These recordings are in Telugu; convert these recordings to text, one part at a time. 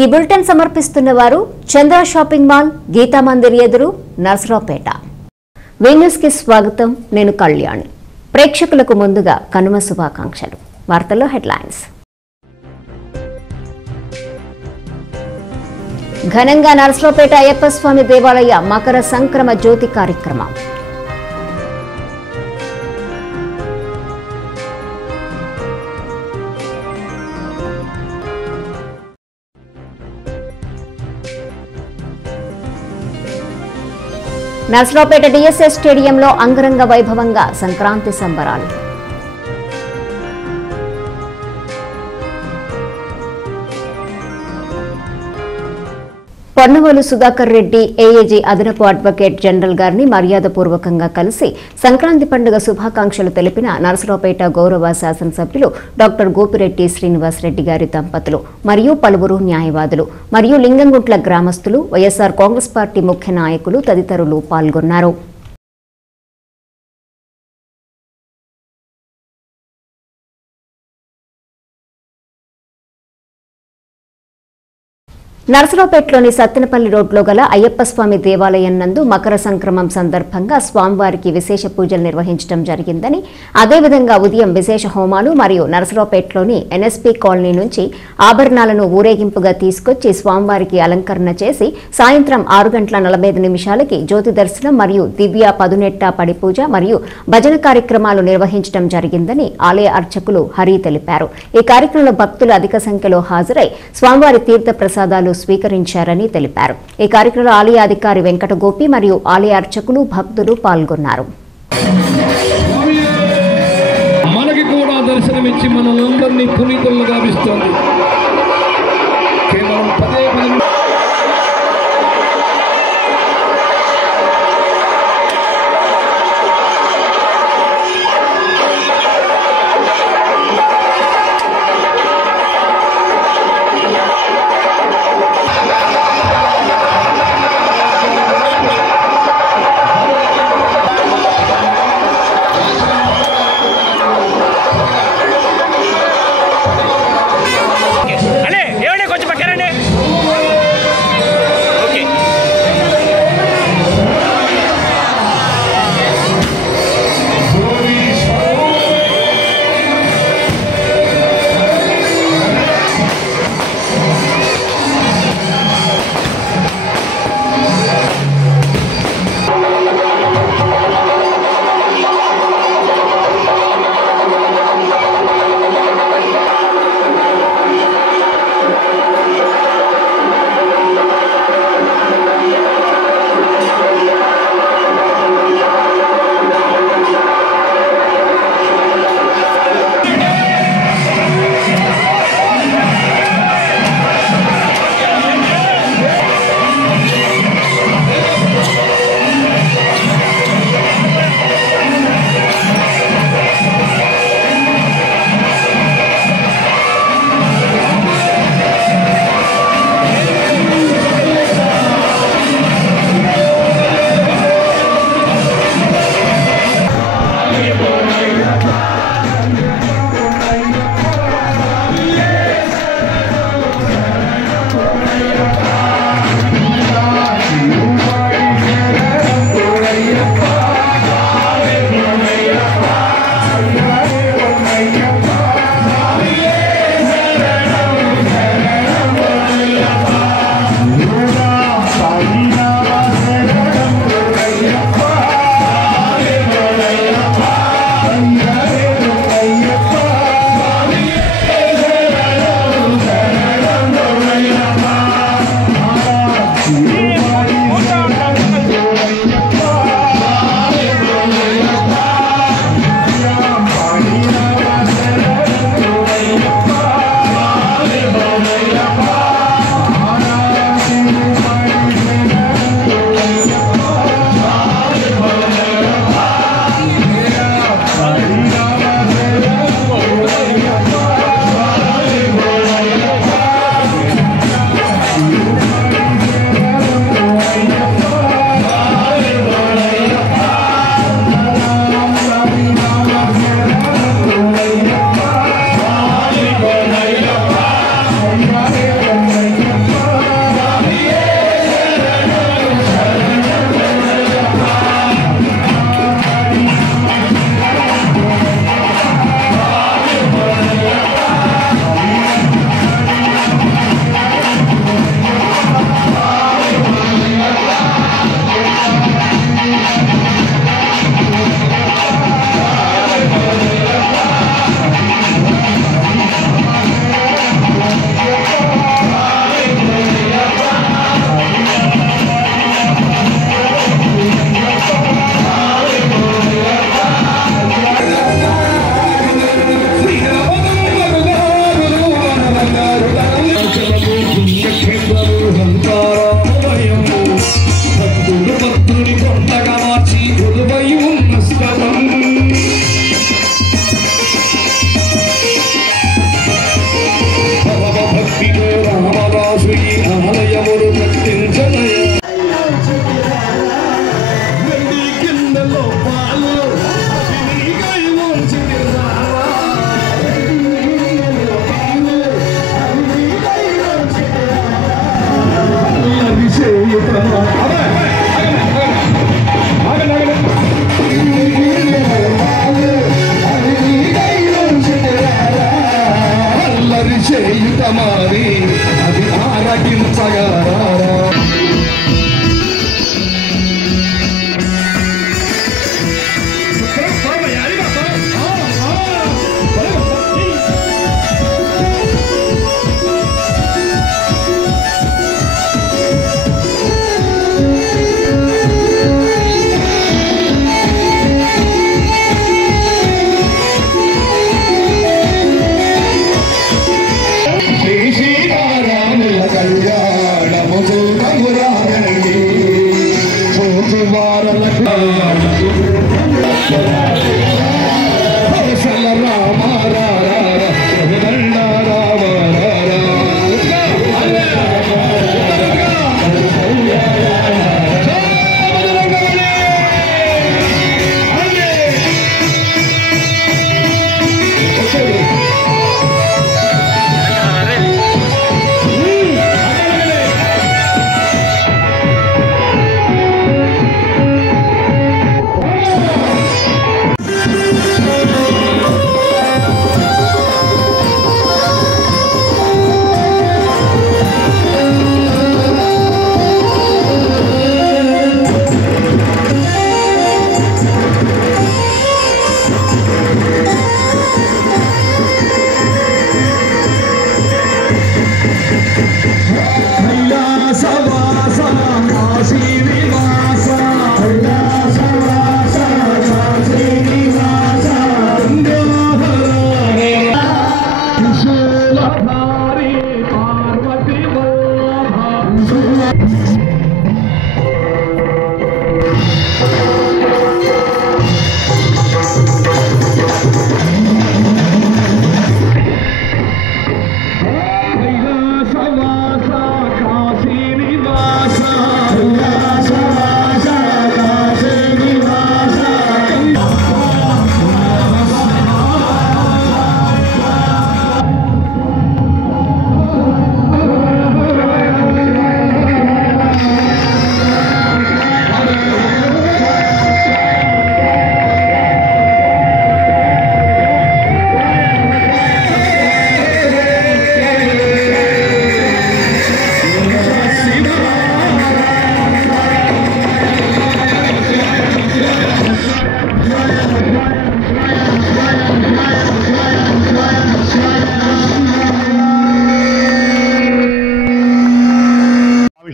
ఈ బులెటిన్ సమర్పిస్తున్న వారు చంద్ర షాపింగ్ మాల్, గీతా మందిర్ ఎదురు, నర్సరావుపేట. వీన్యూస్ కి స్వాగతం. నేను కళ్యాణి. ప్రేక్షకులకు ముందుగా కనుమ శుభాకాంక్షలు. వార్తల్లో హెడ్లైన్స్. ఘనంగా నర్సరావుపేట అయ్యప్ప స్వామి దేవాలయ మకర సంక్రమ జ్యోతి కార్యక్రమం. నర్సరావుపేట డిఎస్ఎస్ స్టేడియంలో అంగరంగ వైభవంగా సంక్రాంతి సంబరాలు. పొన్నవోలు సుధాకర్ రెడ్డి ఏఏజీ అదనపు అడ్వకేట్ జనరల్ గారిని మర్యాదపూర్వకంగా కలిసి సంక్రాంతి పండుగ శుభాకాంక్షలు తెలిపిన నర్సరావుపేట గౌరవ శాసనసభ్యులు డాక్టర్ గోపిరెడ్డి శ్రీనివాస్ రెడ్డి గారి దంపతులు మరియు పలువురు న్యాయవాదులు మరియు లింగంగుంట్ల గ్రామస్తులు, వైఎస్ఆర్ కాంగ్రెస్ పార్టీ ముఖ్య నాయకులు తదితరులు పాల్గొన్నారు. నర్సరావుపేటలోని సత్తెనపల్లి రోడ్లో గల అయ్యప్ప స్వామి దేవాలయం నందు మకర సంక్రమం సందర్భంగా స్వామివారికి విశేష పూజలు నిర్వహించడం జరిగిందని, అదేవిధంగా ఉదయం విశేష హోమాలు మరియు నర్సరావుపేటలోని ఎన్ఎస్పీ కాలనీ నుంచి ఆభరణాలను ఊరేగింపుగా తీసుకొచ్చి స్వామివారికి అలంకరణ చేసి సాయంత్రం 6:45 జ్యోతి దర్శనం మరియు దివ్య పదునెట్ట పడి పూజ మరియు భజన కార్యక్రమాలు నిర్వహించడం జరిగిందని ఆలయ అర్చకులు హరి తెలిపారు. ఈ కార్యక్రమంలో భక్తులు అధిక సంఖ్యలో హాజరై స్వామివారి తీర్థ ప్రసాదాలు స్వీకరించారని తెలిపారు. ఈ కార్యక్రమంలో ఆలయ అధికారి వెంకట గోపి మరియు ఆలయ అర్చకులు, భక్తులు పాల్గొన్నారు. మనకి కూడా దర్శనమిచ్చి మనల్ని పునీతులుగా భావిస్తోంది. కేవలం పదే చేయుతమారి అది ఆరగించగలరా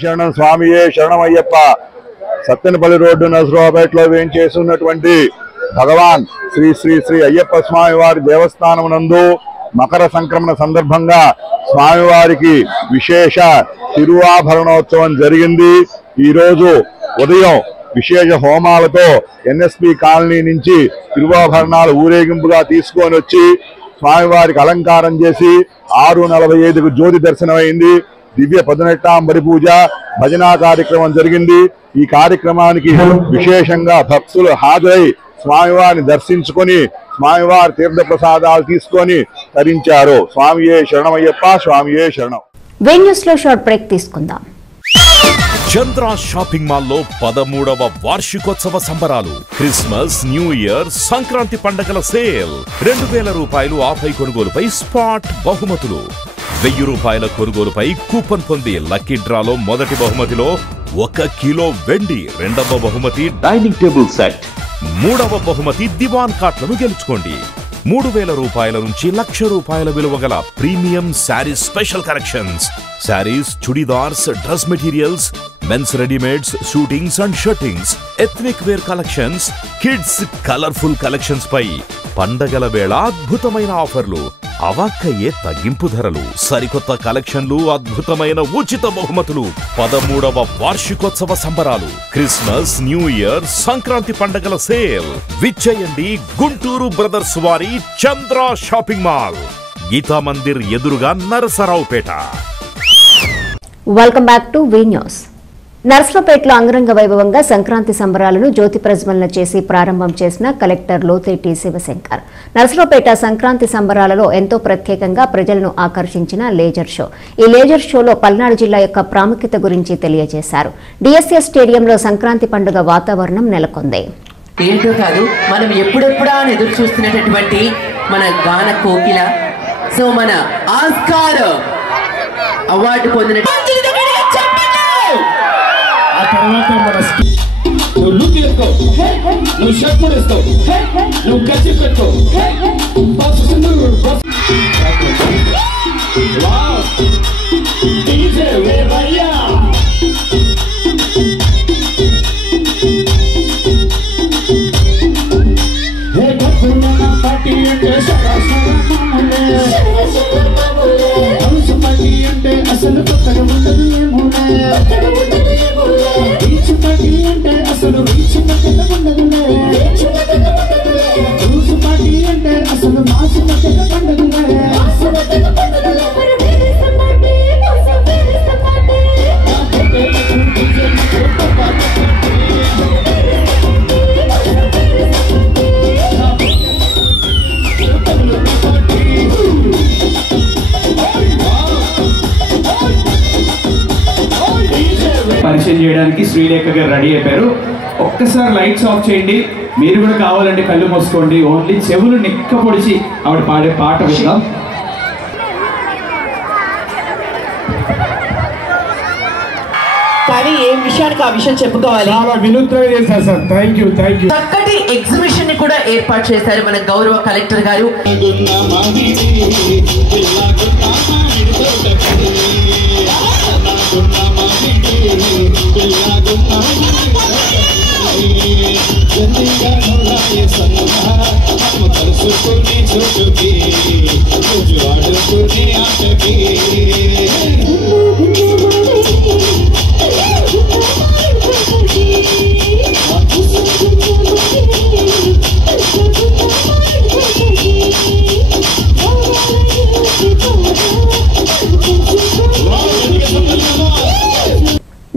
శరణం స్వామియే శరణమయ్యప్ప. సత్తెనపల్లి రోడ్డు నర్సరావుపేటలో వేంచేస్తున్నటువంటి భగవాన్ శ్రీ శ్రీ శ్రీ అయ్యప్ప స్వామి వారి దేవస్థానం నందు మకర సంక్రమణ సందర్భంగా స్వామివారికి విశేష తిరువాభరణోత్సవం జరిగింది. ఈరోజు ఉదయం విశేష హోమాలతో ఎన్ఎస్పి కాలనీ నుంచి తిరువాభరణాలు ఊరేగింపుగా తీసుకొని వచ్చి స్వామివారికి అలంకారం చేసి 6:45కు జ్యోతి దర్శనమైంది. దివ్య పదునెట్టాంబరి పూజ భజనా కార్యక్రమం జరిగింది. ఈ కార్యక్రమానికి విశేషంగా భక్తులు హాజరై స్వామివారిని దర్శించుకొని స్వామివారి తీర్థ ప్రసాదాలు తీసుకొని తరించారు. స్వామియే శరణమయ్యప్ప. స్వామియే శరణం. వెన్యూస్ లో షార్ట్ బ్రేక్ తీసుకుందాం. చంద్ర షాపింగ్ మాల్ లో 13వ వార్షికోత్సవ సంబరాలు. క్రిస్మస్, న్యూ ఇయర్, సంక్రాంతి పండగల సేల్. 2000 రూపాయలు ఆఫై కొనుగోలుపై స్పాట్ బహుమతులు. 1000 రూపాయల కొనుగోలుపై కూపన్ పొంది లక్కీ డ్రాలో మొదటి బహుమతిలో 1 కిలో వెండి, రెండవ బహుమతి డైనింగ్ టేబుల్ సెట్, మూడవ బహుమతి దివాన్ కాట్లను గెలుచుకోండి. 3000 రూపాయల నుంచి 1,00,000 రూపాయల విలువ గల premium saris special collections. Saris, churidars, dress materials, men's readymades, suitings and shirtings, ethnic wear collections, kids colourful collections పై పండగల వేళ అద్భుతమైన ఆఫర్లు, అవాక్కయ్యే తగ్గింపు ధరలు, సరికొత్త కలెక్షన్లు, అద్భుతమైన ఉచిత బహుమతులు. 13వ వార్షికోత్సవ సంబరాలు. క్రిస్మస్, న్యూ ఇయర్, సంక్రాంతి పండగల సేల్. విచ్చేయండి గుంటూరు బ్రదర్స్ వారి చంద్ర షాపింగ్ మాల్, గీతా మందిర్ ఎదురుగా Narasaraopet. Welcome back to the news. నర్సరావుపేటలో అంగరంగ వైభవంగా సంక్రాంతి సంబరాలను జ్యోతి ప్రజ్వలన చేసి ప్రారంభం చేసిన కలెక్టర్ లోతేటి శివశంకర్. నర్సరావుపేట సంక్రాంతి సంబరాలలో ఎంతో ప్రత్యేకంగా ప్రజలను ఆకర్షించిన లేజర్ షో. ఈ లేజర్ షోలో పల్నాడు జిల్లా యొక్క ప్రాముఖ్యత గురించి తెలియజేశారు. డిఎస్ఎస్ స్టేడియంలో సంక్రాంతి పండుగ వాతావరణం నెలకొంది. ఏంటో కాదు, మనం ఎప్పుడెప్పుడా అని ఎదురు చూస్తున్నటువంటి మన గాన కోకిల, సో మన ఆస్కార్ అవార్డు పొందిన ఆ తర్వాత మన నువ్వు లుక్ వేసుకో, నువ్వు షర్ట్ కూడా వేసుకో, నువ్వు కచ్చి పెట్టుకో, పార్టీ అంటే అంటే అసలు కొత్తగా ఉండదు ఏమోనే, రీచ్ పార్టీ అంటే అసలు రీచ్ పక్కగా ఉండదులే, రూసు పార్టీ అంటే అసలు మాసు పక్కగా ఉండదులే. పరిచయం చేయడానికి శ్రీలేఖ గారు రెడీ అయిపోయారు. ఒక్కసారి లైట్స్ ఆఫ్ చేయండి. మీరు కూడా కావాలంటే కళ్ళు మూసుకోండి. ఓన్లీ చెవులు నిక్క పొడిచి ఆవిడ పాడే పాట విందాం. కానీ ఏ విషయానికి ఆ విషయం చెప్పుకోవాలి. చాలా వినూత్నంగా చేశారు సార్. Thank you. చక్కటి ఎగ్జిబిషన్ ని కూడా ఏర్పాటు చేశారు మన గౌరవ కలెక్టర్ గారు.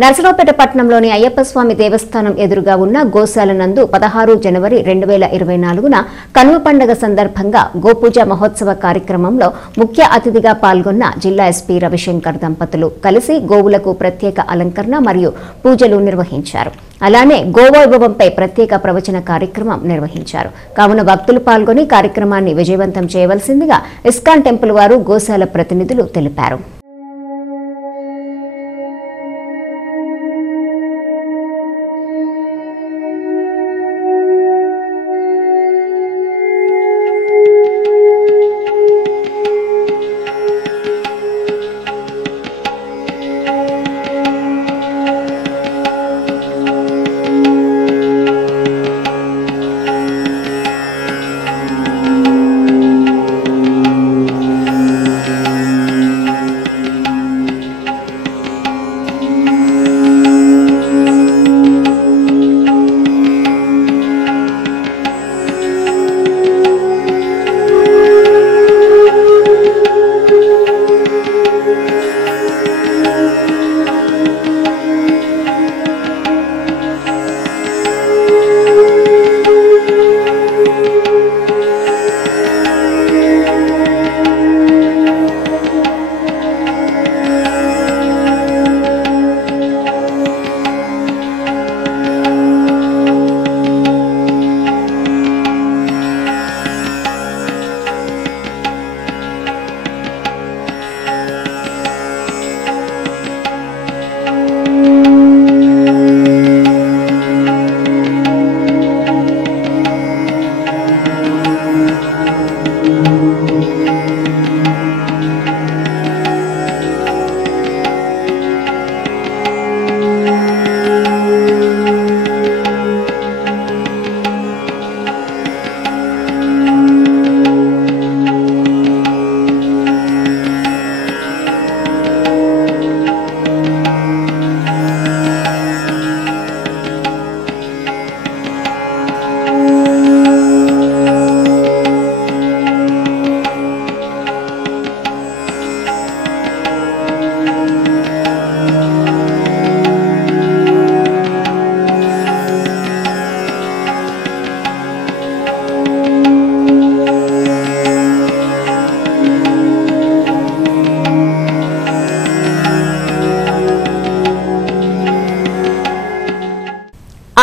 నర్సరావుపేట పట్టణంలోని అయ్యప్ప స్వామి దేవస్థానం ఎదురుగా ఉన్న గోశాల నందు 16 జనవరి 2024న కనుమ పండుగ సందర్భంగా గోపూజ మహోత్సవ కార్యక్రమంలో ముఖ్య అతిథిగా పాల్గొన్న జిల్లా ఎస్పీ రవిశంకర్ దంపతులు కలిసి గోవులకు ప్రత్యేక అలంకరణ మరియు పూజలు నిర్వహించారు. అలానే గోవైభవంపై ప్రత్యేక ప్రవచన కార్యక్రమం నిర్వహించారు. కావున భక్తులు పాల్గొని కార్యక్రమాన్ని విజయవంతం చేయవలసిందిగా ఇస్కాన్ టెంపుల్ వారు గోశాల ప్రతినిధులు తెలిపారు.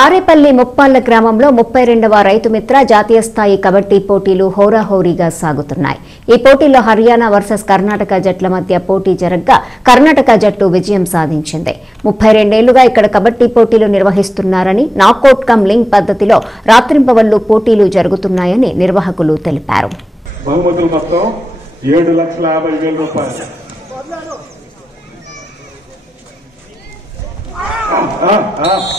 ఆరేపల్లి ముప్పాళ్ల గ్రామంలో 32వ రైతు మిత్ర జాతీయ స్థాయి కబడ్డీ పోటీలు హోరాహోరీగా సాగుతున్నాయి. ఈ పోటీల్లో హర్యానా వర్సెస్ కర్ణాటక జట్ల మధ్య పోటీ జరగ్గా కర్ణాటక జట్టు విజయం సాధించింది. 32 ఏళ్లుగా ఇక్కడ కబడ్డీ పోటీలు నిర్వహిస్తున్నారని, నాకౌట్ కమ్ లింక్ పద్ధతిలో రాత్రింపవళ్లు పోటీలు జరుగుతున్నాయని నిర్వాహకులు తెలిపారు. బహుమతులు మొత్తం 7,50,000 రూపాయలు.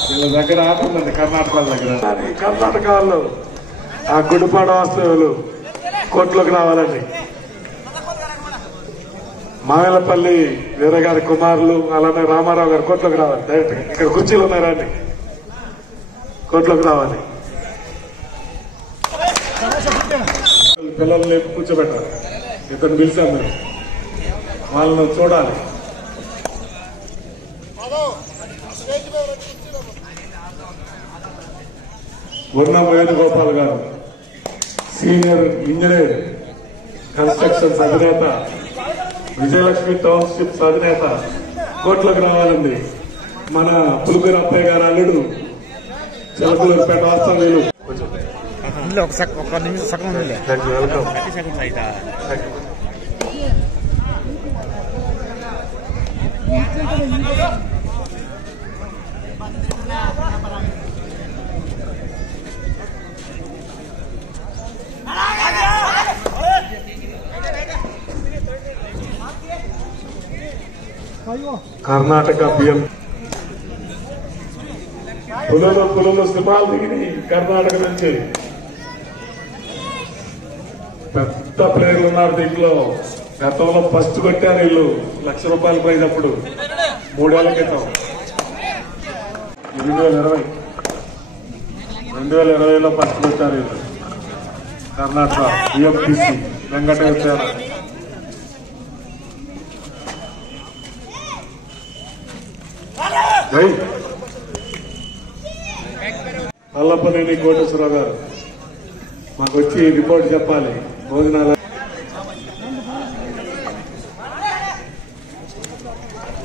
వీళ్ళ దగ్గర ఆటుందండి కర్ణాటక వాళ్ళ దగ్గర. కర్ణాటక వాళ్ళు ఆ గుడిపాడ వస్తువులు కోర్టులోకి రావాలండి. మావేలపల్లి వీరగారి కుమారులు అలానే రామారావు గారు కోర్టులోకి రావాలి. డైరెక్ట్ ఇక్కడ కుర్చీలు ఉన్నారండి, కోర్టులోకి రావాలి. పిల్లల్ని కూర్చోబెట్టాలి. ఇతను పిలిచాం మేము, వాళ్ళను చూడాలి. వర్ణం వేణుగోపాల్ గారు సీనియర్ ఇంజనీర్ కన్స్ట్రక్షన్స్ అధినేత, విజయలక్ష్మి టౌన్షిప్స్ అధినేత కోట్లోకి రావాలండి. మన పులిపేరు అప్పయ్య గారు అల్లుడు చిలకలూరుపేట వాస్తవ్యులు. వెల్కమ్. కర్ణాటక బియ్యం పులులు సింహాలు దిగినాయి. కర్ణాటక నుంచి పెద్ద ప్లేయర్లు ఉన్నారు దీంట్లో. గతంలో ఫస్ట్ కొట్టారు వీళ్ళు, ₹1,00,000 ప్రైజ్ అప్పుడు 3 ఏళ్ల క్రితం. 2020లో ఫస్ట్ కొట్టారు వీళ్ళు. కర్ణాటక బిఎంటీసీ వెంకటేశ్వర. అల్లపనేని కోటేశ్వరరావు గారు మాకు వచ్చి రిపోర్ట్ చెప్పాలి. భోజనాలు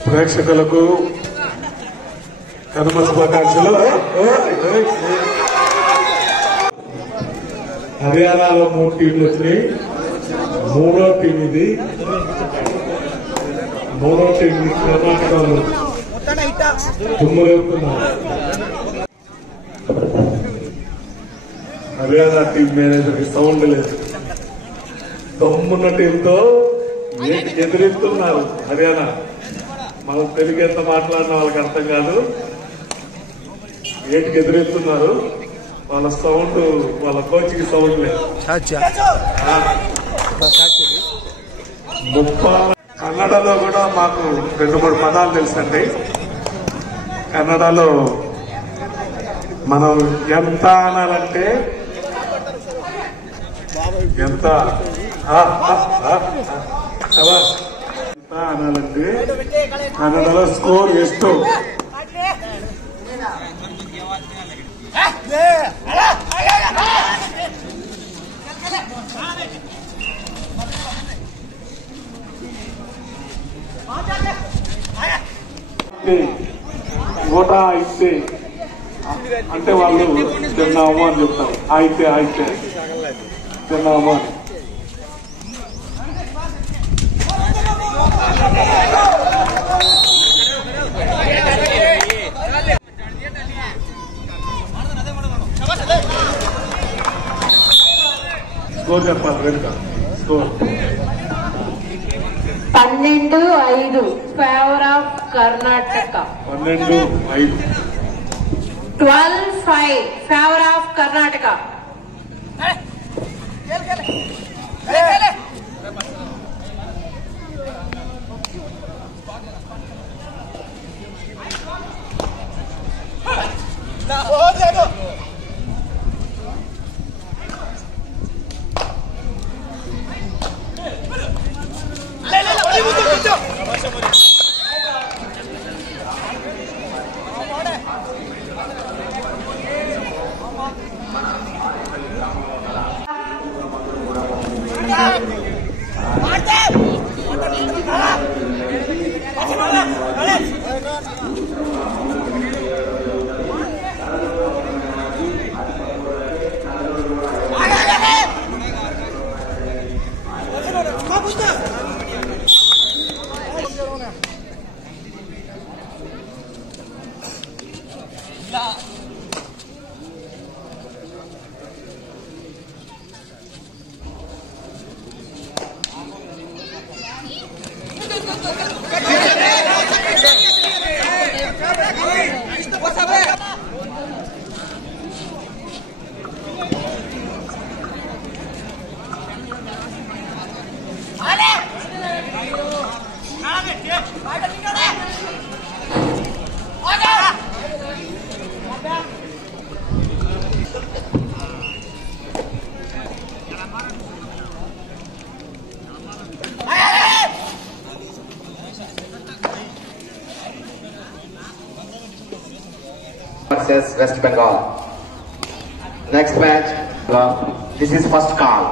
ప్రేక్షకులకు కనుమ శుభాకాంక్షలు. హర్యానాలో 3 టీంలు వచ్చినాయి. 3వ టీం ఇది. 3వ టీం కర్ణాటకలో దుమ్ము లేపుతున్నారు. హర్యానా టీం మేనేజర్కి సౌండ్ లేదు. దమ్మున్న టీంతో ఎదిరిస్తున్నారు హర్యానా. మనం తెలుగు ఎంత మాట్లాడినా వాళ్ళకి అర్థం కాదు. ఏటికి ఎదురెత్తున్నారు. వాళ్ళ సౌండ్, వాళ్ళ కోచ్కి సౌండ్ లేదు. కన్నడలో కూడా మాకు 2-3 పదాలు తెలుసండి. కన్నడలో మనం ఎంత అనాలంటే ఎంత అనాలంటే కన్నడలో స్కోర్ ಎಷ್ಟು. ఓటా అయితే అంటే వాళ్ళు తిన్నాము అని చెప్తారు. అయితే తిన్నాము అని. స్కోర్ చెప్పాలి. వెనుక score 12-5 favour of Karnataka. 12-5. 12-5 favour of Karnataka. versus West Bengal. Next match, this is first call.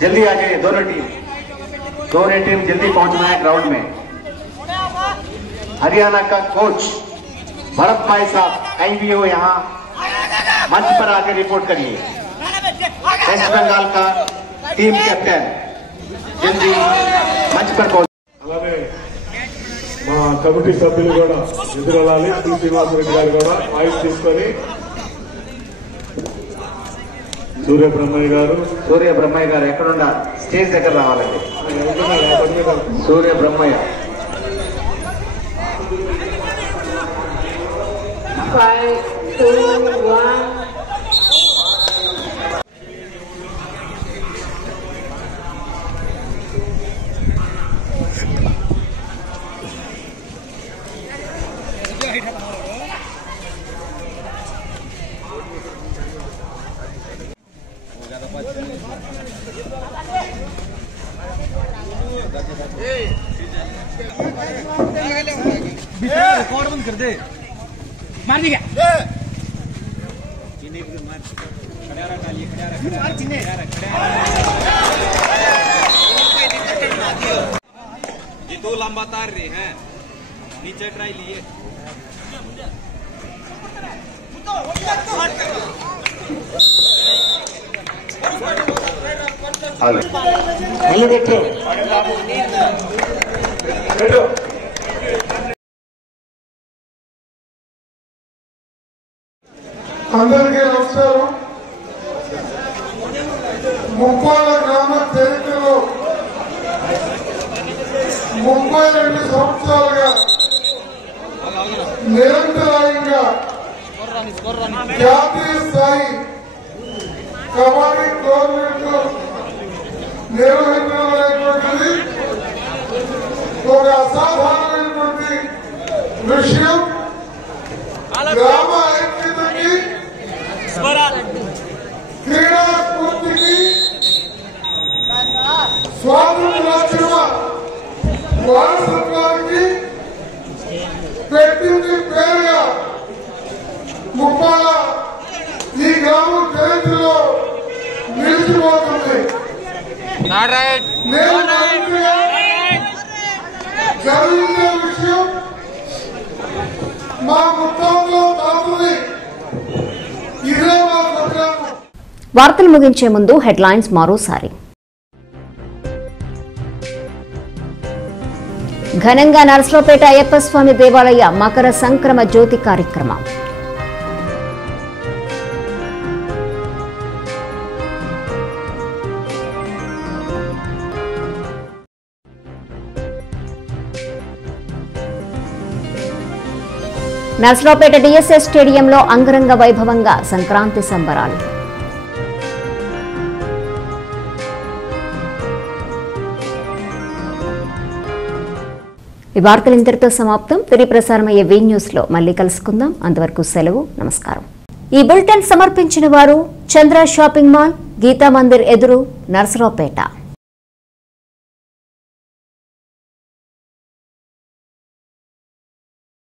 जल्दी आ जाइए दोनों टीम जल्दी पहुंचना है ग्राउंड में। हरियाणा का कोच भरत भाई साहब कहीं भी हो यहाँ मंच पर आकर रिपोर्ट करिए। वेस्ट बंगाल का टीम कैप्टन जल्दी मंच पर पहुंच। మా కమిటీ సభ్యులు కూడా ఎదురెళ్ళాలి. శ్రీనివాసరెడ్డి గారు కూడా మైక్ తీసుకొని సూర్య బ్రహ్మయ్య గారు ఎక్కడున్నా స్టేజ్ దగ్గర రావాలండి. సూర్య బ్రహ్మయ్య 5, 2, 1. रिकॉर्ड बंद कर दे मार दी क्या ये दो लंबा तार रहे हैं नीचे ट्राई लिए అందరికీ నమస్కారం. ముప్పాల గ్రామ చరిత్రలో 32 సంవత్సరాలుగా నిరంతరాయంగా జాతీయ స్థాయి కబడ్డీ టోర్నమెంట్ నిర్వహించడం అనేటువంటిది ఒక అసాధారణమైనటువంటి విషయం. గ్రామ ఐక్యతకి క్రీడా స్ఫూర్తికి స్వాతంత్రోద్యమ వారసత్వానికి పెట్టింది పేరుగా ముప్పాల ఈ గ్రామం చరిత్రలో నిలిచిపోతుంది. నేను గర్వించే విషయం మా ముత్తంలో తాతది ఇదే మా ప్రజలకు. వార్తలు ముగించే ముందు హెడ్లైన్స్ మరోసారి. ఘనంగా నరసరావుపేట అయ్యప్ప స్వామి దేవాలయ మకర సంక్రమ జ్యోతి కార్యక్రమం. నరసరావుపేట డిఎస్ఎస్ స్టేడియంలో అంగరంగ వైభవంగా సంక్రాంతి సంబరాలు. ఈ వార్తలు ఇంతటితో సమాప్తం. తిరిగి ప్రసారమయ్యే వి న్యూస్ లో మళ్ళీ కలుసుకుందాం. అంతవరకు సెలవు. నమస్కారం. ఈ బులెటిన్ సమర్పించిన వారు చంద్ర షాపింగ్ మాల్, గీతా మందిర్ ఎదురు, నరసరావుపేట.